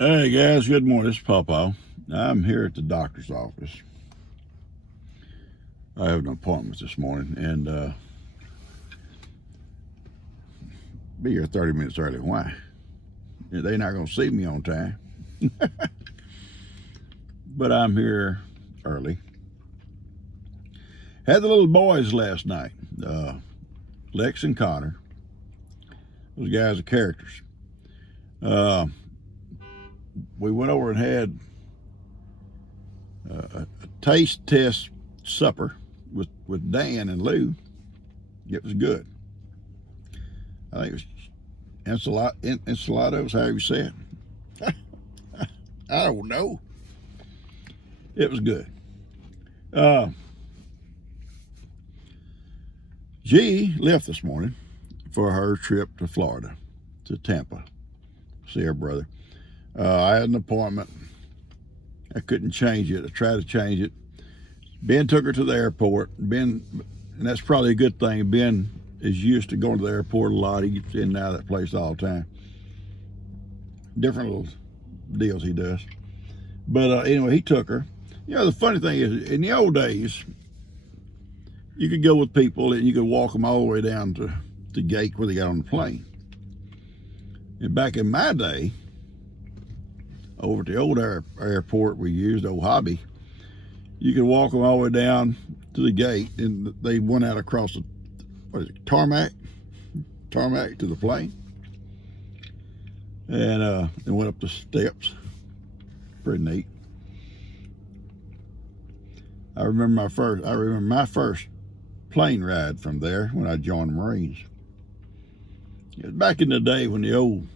Hey guys, good morning. This is Pawpaw. I'm here at the doctor's office. I have an appointment this morning and be here 30 minutes early. Why? They're not going to see me on time. But I'm here early. Had the little boys last night, Lex and Connor. Those guys are characters. We went over and had a taste test supper with Dan and Lou. It was good. I think it was enchiladas, however you say it. I don't know. It was good. G left this morning for her trip to Florida, to Tampa, see her brother. I had an appointment. I couldn't change it. I tried to change it. Ben took her to the airport. Ben, and that's probably a good thing. Ben is used to going to the airport a lot. He gets in and out of that place all the time. Different little deals he does. But anyway, he took her. You know, the funny thing is, in the old days, you could go with people and you could walk them all the way down to the gate where they got on the plane. And back in my day, over at the old airport we used, old Hobby, you could walk them all the way down to the gate and they went out across the, tarmac to the plane. And they went up the steps. Pretty neat. I remember my first plane ride from there when I joined the Marines. It was back in the day when the old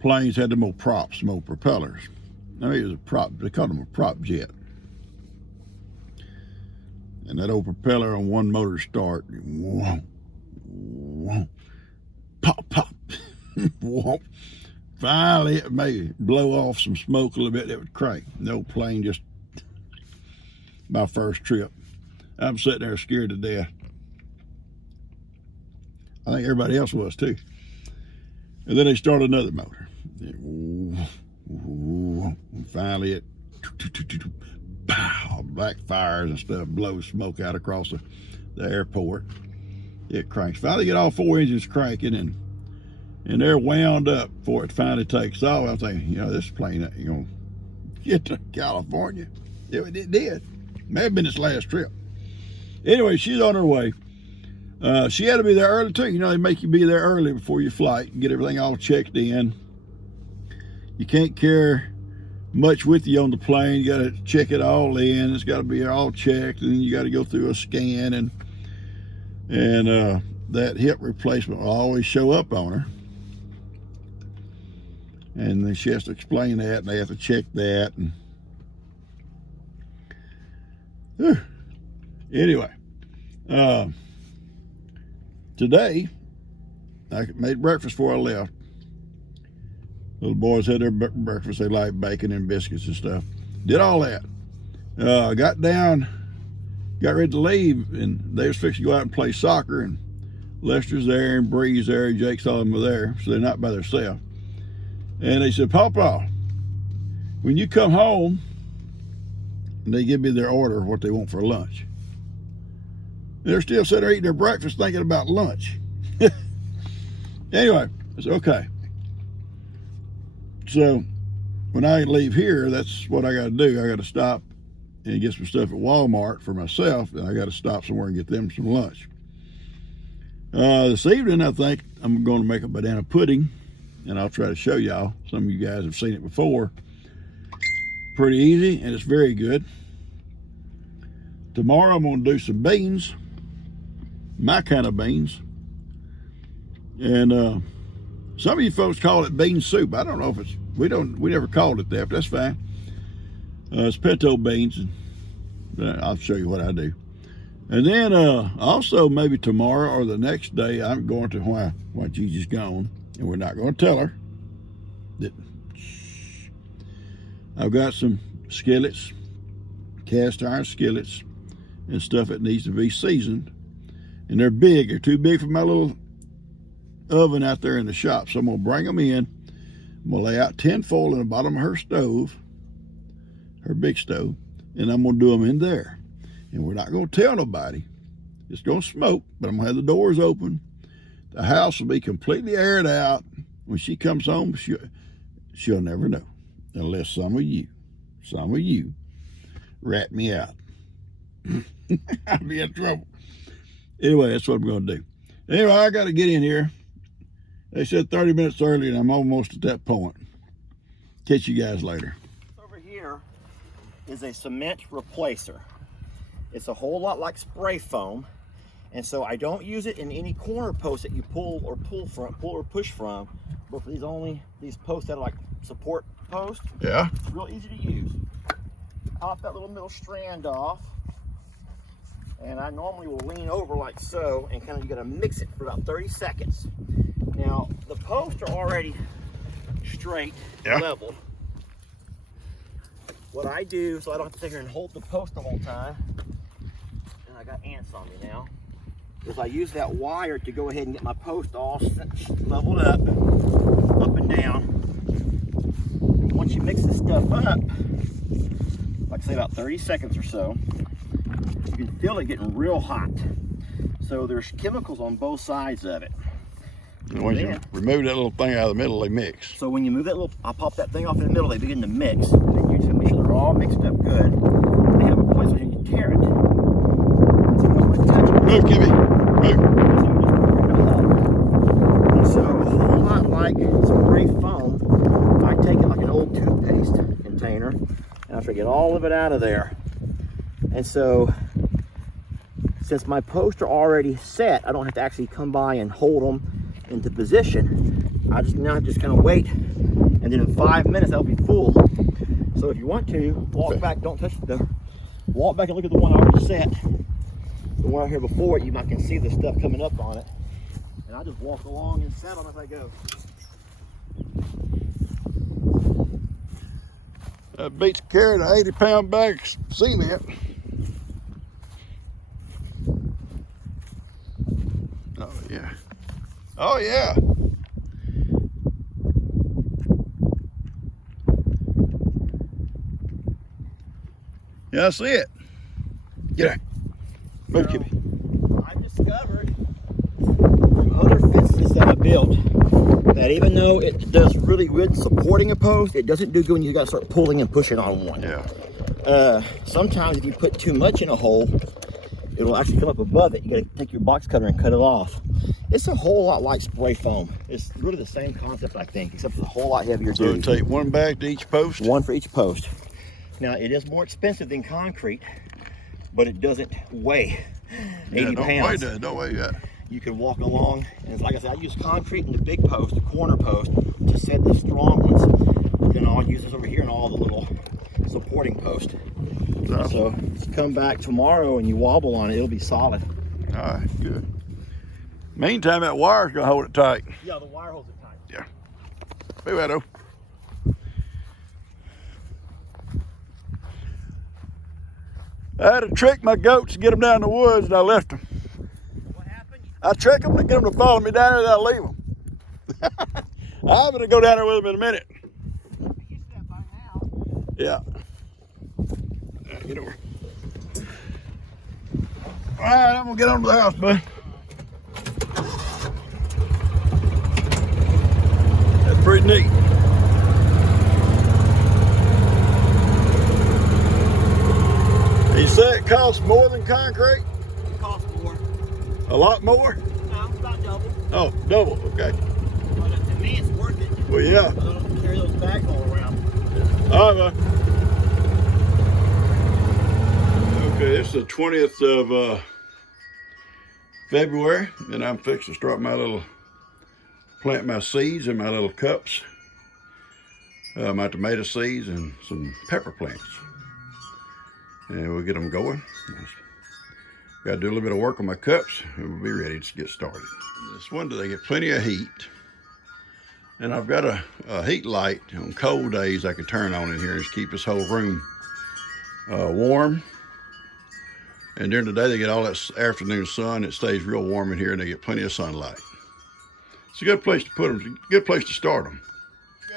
planes had the more props, more propellers. I mean, it was a prop, they called them a prop jet. And that old propeller on one motor start, whoa, whoa, pop, pop, whoa. Finally, it may blow off some smoke a little bit, it would crank. The old plane just, my first trip. I'm sitting there scared to death. I think everybody else was too. And then they started another motor. Finally, it backfires and stuff, blows smoke out across the airport. It cranks. Finally, get all four engines cranking, and they're wound up before it finally takes off. I'm thinking, you know, this plane ain't gonna get to California. It did. May have been its last trip. Anyway, she's on her way. She had to be there early too. You know, they make you be there early before your flight and get everything all checked in. You can't carry much with you on the plane. You got to check it all in. It's got to be all checked, and then you got to go through a scan, and that hip replacement will always show up on her. And then she has to explain that, and they have to check that. And anyway, today I made breakfast before I left. Little boys had their breakfast. They like bacon and biscuits and stuff. Did all that. Got down, got ready to leave, and they was fixing to go out and play soccer. And Lester's there, and Bree's there, and Jake's all of them are there, so they're not by themselves. And they said, Pawpaw, when you come home, and they give me their order of what they want for lunch. They're still sitting there eating their breakfast thinking about lunch. Anyway, I said, okay. So when I leave here, that's what I got to do. I got to stop and get some stuff at Walmart for myself, and I got to stop somewhere and get them some lunch. This evening, I think I'm going to make a banana pudding, and I'll try to show y'all. Some of you guys have seen it before. Pretty easy, and it's very good. Tomorrow, I'm going to do some beans, my kind of beans. And some of you folks call it bean soup. I don't know if it's, we never called it that, but that's fine. It's pinto beans, and I'll show you what I do. And then also maybe tomorrow or the next day, I'm going to, while Gigi's gone, and we're not going to tell her that I've got some skillets, cast iron skillets, and stuff that needs to be seasoned. And they're big. They're too big for my little oven out there in the shop. So I'm going to bring them in. I'm gonna lay out tinfoil in the bottom of her stove, her big stove, and I'm gonna do them in there. And we're not gonna tell nobody. It's gonna smoke, but I'm gonna have the doors open. The house will be completely aired out. When she comes home, she'll never know, unless some of you rat me out. I'll be in trouble. Anyway, that's what I'm gonna do. Anyway, I gotta get in here. They said 30 minutes early, and I'm almost at that point. Catch you guys later. Over here is a cement replacer. It's a whole lot like spray foam, and so I don't use it in any corner post that you pull or push from. But for these posts that are like support posts, Yeah. it's real easy to use. Pop that little middle strand off, and I normally will lean over like so, and kind of you got to mix it for about 30 seconds. Now the posts are already straight, level. What I do, so I don't have to sit here and hold the post the whole time, and I got ants on me now, is I use that wire to go ahead and get my post all leveled up and down. And once you mix this stuff up, like say about 30 seconds or so, you can feel it getting real hot. So there's chemicals on both sides of it. And when you remove that little thing out of the middle, they mix. So when you move that little, I pop that thing off in the middle, they begin to mix. And you just make sure they're all mixed up good. They have a place where you can tear it. So you want to touch it. Move, Kimmy. Move. And so a whole lot like spray foam, I take it like an old toothpaste container, and after I get all of it out of there. And so since my posts are already set, I don't have to actually come by and hold them into position. I just now just kind of wait, and then in 5 minutes they'll be full. So if you want to walk back, don't touch walk back and look at the one I already set. The one out here before it, you might can see the stuff coming up on it. And I just walk along and set them as I go. That beats carrying an 80-pound bag of cement. Oh yeah. Oh yeah. Yeah, I see it. Get out. Move, Kimmy. I discovered from other fences that I built that even though it does really good supporting a post, it doesn't do good when you got to start pulling and pushing on one. Yeah. Sometimes if you put too much in a hole, it'll actually come up above it. You got to take your box cutter and cut it off. It's a whole lot like spray foam. It's really the same concept, I think, except it's a whole lot heavier So duty. take one bag to each post? One for each post. Now, it is more expensive than concrete, but it doesn't weigh 80 pounds. Don't weigh that. You can walk along, and like I said, I use concrete in the big post, the corner post, to set the strong ones. Then I'll use this over here in all the little supporting posts. So come back tomorrow and you wobble on it, it'll be solid. All right, good. Meantime, that wire's gonna hold it tight. Yeah, the wire holds it tight. Yeah. Move that over. I had to trick my goats to get them down in the woods, and I left them. What happened? I trick them to get them to follow me down there, and I leave them. I'm gonna go down there with them in a minute. You're used to that by now. Yeah. Get over. All right, I'm gonna get on to the house, bud. That's pretty neat. You say it costs more than concrete? It costs more. A lot more? No, about double. Oh, double, okay. But to me, it's worth it. Well, yeah. I don't have to carry those bags all around. All right, bud. Okay, it's the 20th of February, and I'm fixing to start plant my seeds in my little cups. My tomato seeds and some pepper plants. And we'll get them going. Got to do a little bit of work on my cups, and we'll be ready to get started. This window, they get plenty of heat. And I've got a heat light on cold days I can turn on in here and just keep this whole room warm. And during the day, they get all that afternoon sun. It stays real warm in here, and they get plenty of sunlight. It's a good place to put them, a good place to start them.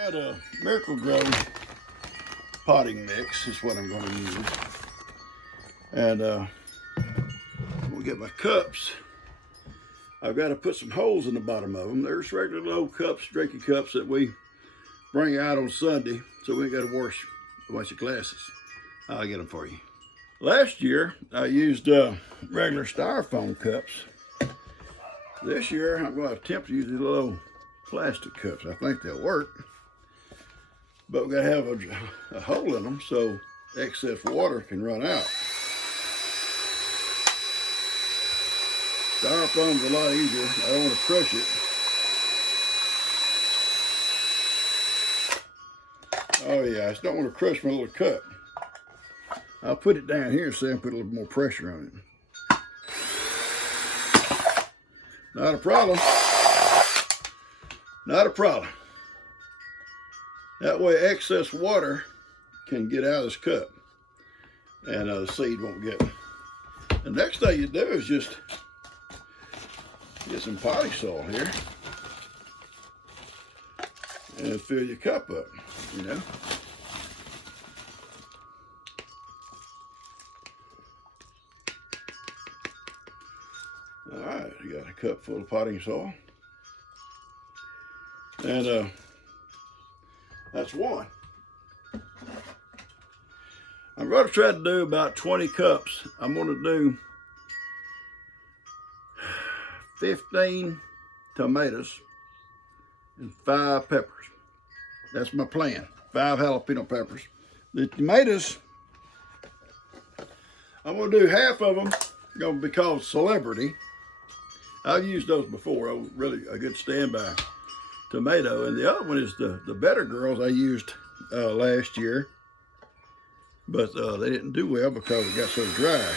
Got a Miracle Grow potting mix is what I'm going to use. And I'm going to get my cups. I've got to put some holes in the bottom of them. There's regular little cups, drinking cups that we bring out on Sunday, so we ain't got to wash a bunch of glasses. I'll get them for you. Last year, I used regular styrofoam cups. This year, I'm going to attempt to use these little plastic cups. I think they'll work. But we've got to have a hole in them so excess water can run out. Styrofoam's a lot easier. I don't want to crush it. Oh yeah, I just don't want to crush my little cup. I'll put it down here so I can put a little more pressure on it. Not a problem. Not a problem. That way excess water can get out of this cup and the seed won't get. The next thing you do is just get some potting soil here and fill your cup up, you know. All right, you got a cup full of potting soil. And that's one. I'm going to try to do about 20 cups. I'm going to do 15 tomatoes and 5 peppers. That's my plan. 5 jalapeno peppers. The tomatoes, I'm going to do half of them going to be called Celebrity. I've used those before. Oh, really a good standby tomato. And the other one is the Better Girls I used last year, but they didn't do well because it got so dry.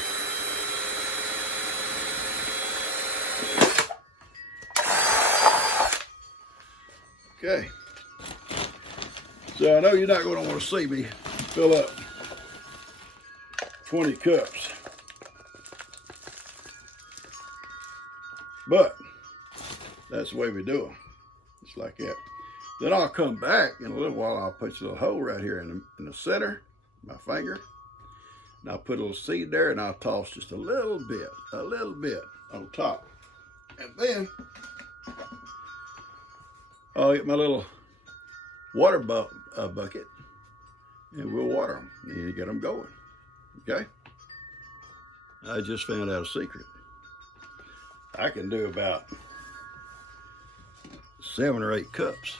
Okay, so I know you're not going to want to see me fill up 20 cups, but that's the way we do them. Just like that. Then I'll come back in a little while. I'll put a little hole right here in the center, my finger, and I'll put a little seed there, and I'll toss just a little bit on top, and then I'll get my little water bucket, and we'll water them, and you get them going. Okay? I just found out a secret. I can do about 7 or 8 cups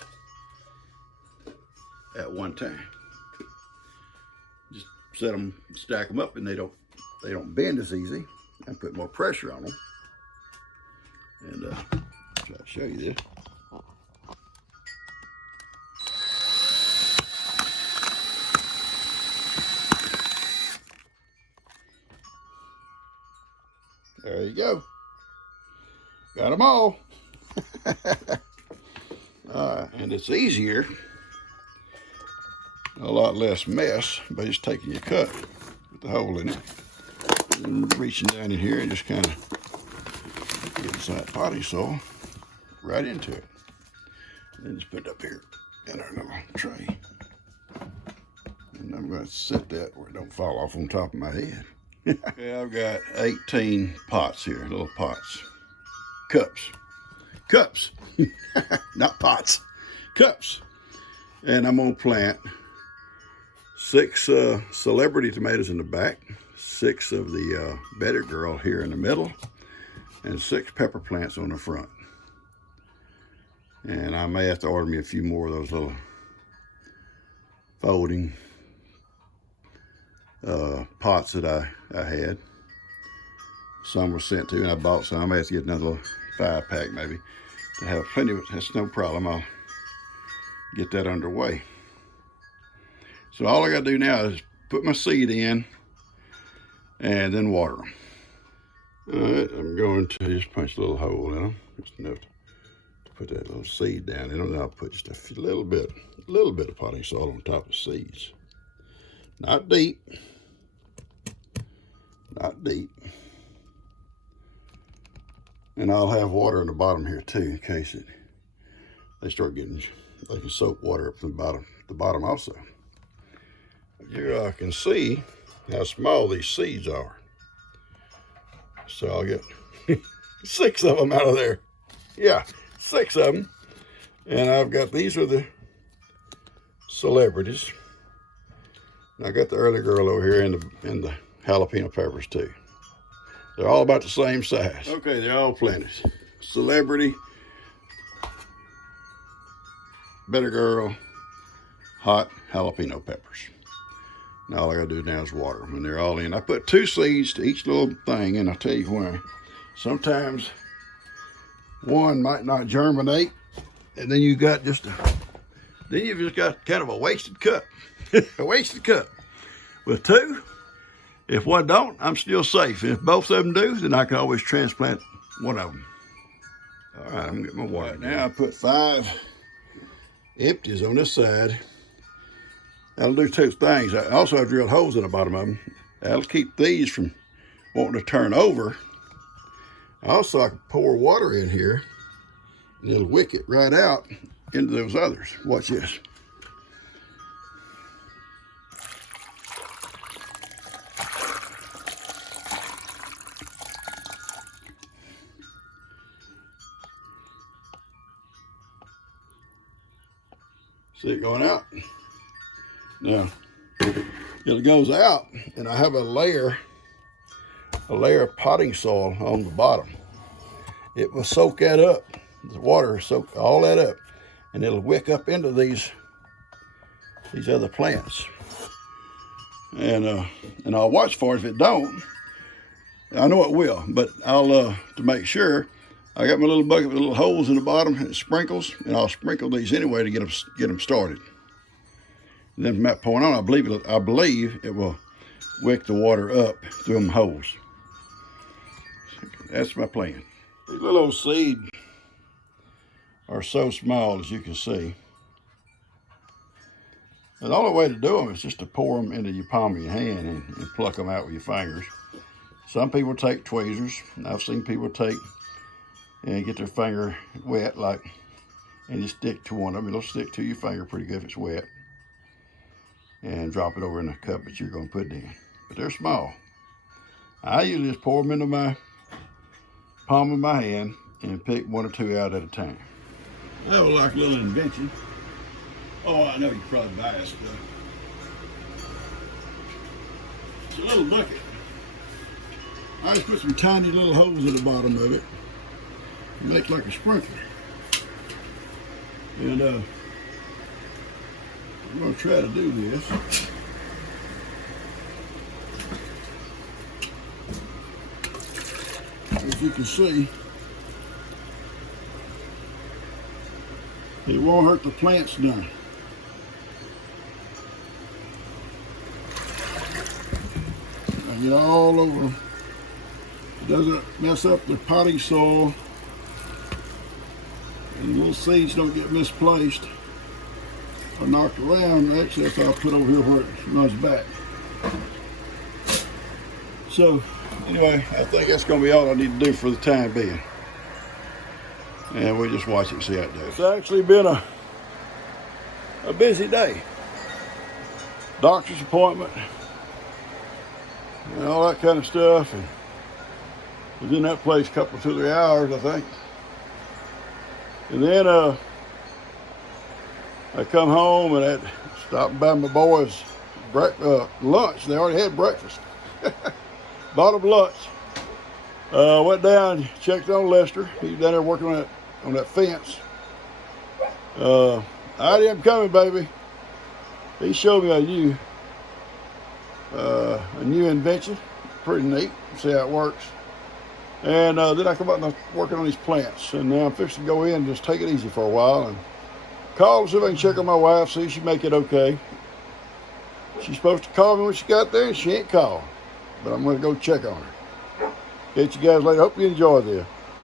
at one time. Just set them, stack them up, and they don't bend as easy. And put more pressure on them. And try to show you this. There you go. Got them all. And it's easier, a lot less mess, by just taking your cup with the hole in it and reaching down in here and just kind of getting some of that potting soil right into it. And then just put it up here in our little tray. And I'm going to set that where it don't fall off on top of my head. Okay, I've got 18 pots here, little pots. Cups. Not pots. Cups. And I'm going to plant 6 Celebrity tomatoes in the back, 6 of the Better Girl here in the middle, and 6 pepper plants on the front. And I may have to order me a few more of those little folding pots that I had. Some were sent to, and I bought some. I may have to get another little 5-pack maybe to have plenty of it. That's no problem. I'll get that underway. So all I got to do now is put my seed in and then water them. All right, I'm going to just punch a little hole in them, just enough to put that little seed down in them. And I'll put just a little bit of potting soil on top of seeds. Not deep. Not deep. And I'll have water in the bottom here too, in case they start getting they can soak water up to the bottom also. You can see how small these seeds are. So I'll get 6 of them out of there. Yeah, 6 of them. And I've got, these are the celebrities. And I got the early girl over here and the jalapeno peppers too. They're all about the same size. Okay, they're all planted. Celebrity, better girl, hot jalapeno peppers. Now all I gotta do now is water them when they're all in. I put 2 seeds to each little thing, and I'll tell you why. Sometimes one might not germinate, and then you got just then you've just got kind of a wasted cup. A wasted cup. With 2, if one don't, I'm still safe. If both of them do, then I can always transplant one of them. All right, I'm getting my water. Right, now I put 5 empties on this side. That'll do 2 things. I also have drilled holes in the bottom of them. That'll keep these from wanting to turn over. Also, I can pour water in here, and it'll wick it right out into those others. Watch this. See it going out? Now, it goes out, and I have a layer of potting soil on the bottom. It will soak that up. The water will soak all that up, and it'll wick up into these other plants. And I'll watch for it. If it don't, I know it will, but I'll to make sure, I got my little bucket with little holes in the bottom and it sprinkles, and I'll sprinkle these anyway to get them started. And then from that point on, I believe it will wick the water up through them holes. That's my plan. These little old seeds are so small, as you can see. And the only way to do them is just to pour them into your palm of your hand and pluck them out with your fingers. Some people take tweezers. I've seen people take and get their finger wet, and you stick to one of them. It'll stick to your finger pretty good if it's wet. And drop it over in the cup that you're going to put it in. But they're small. I usually just pour them into my palm of my hand and pick 1 or 2 out at a time. I have like a little invention. Oh, I know you're probably biased, though. It's a little bucket. I just put some tiny little holes in the bottom of it. It makes like a sprinkler. And I'm going to try to do this. As you can see, it won't hurt the plants none. I get all over them. It doesn't mess up the potting soil, and the little seeds don't get misplaced or knocked around. Actually, that's what I'll put over here where it runs back. So anyway, I think that's going to be all I need to do for the time being. And we'll just watch it and see how it does. It's actually been a busy day. Doctor's appointment and all that kind of stuff. And was in that place a couple, 2 or 3 hours, I think. And then I come home and I stopped by my boys' lunch. They already had breakfast. Bought them lunch. Went down, checked on Lester. He was down there working on that fence. I am coming, baby. He showed me a new invention. Pretty neat. See how it works. And then I come out and I'm working on these plants. And now I'm fixing to go in and just take it easy for a while and call and see if I can check on my wife, see if she make it okay. She's supposed to call me when she got there, and she ain't called. But I'm going to go check on her. Catch you guys later. Hope you enjoy this.